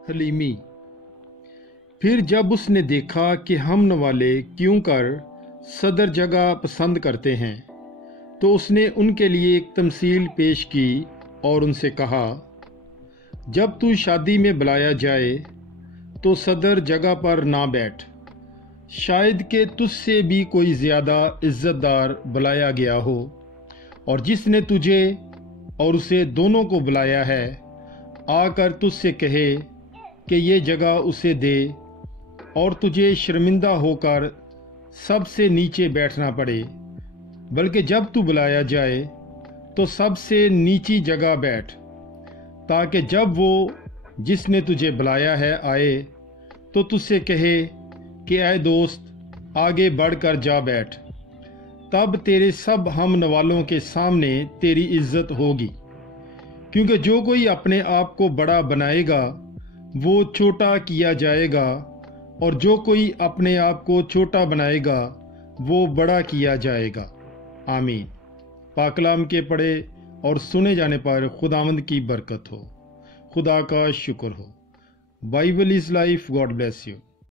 हलीमी। फिर जब उसने देखा कि हम नवाले क्यों कर सदर जगह पसंद करते हैं, तो उसने उनके लिए एक तमसील पेश की और उनसे कहा, जब तू शादी में बुलाया जाए तो सदर जगह पर ना बैठ, शायद कि तुझसे भी कोई ज़्यादा इज़्ज़तदार बुलाया गया हो, और जिसने तुझे और उसे दोनों को बुलाया है आकर तुझसे कहे कि ये जगह उसे दे और तुझे शर्मिंदा होकर सबसे नीचे बैठना पड़े, बल्कि जब तू बुलाया जाए तो सबसे नीची जगह बैठ, ताकि जब वो जिसने तुझे बुलाया है आए तो तुझसे कहे कि ऐ दोस्त आगे बढ़कर जा बैठ। तब तेरे सब हम नवालों के सामने तेरी इज्जत होगी, क्योंकि जो कोई अपने आप को बड़ा बनाएगा वो छोटा किया जाएगा, और जो कोई अपने आप को छोटा बनाएगा वो बड़ा किया जाएगा। आमीन। पाकलाम के पढ़े और सुने जाने पर खुदावंद की बरकत हो। खुदा का शुक्र हो। Bible is life. God bless you.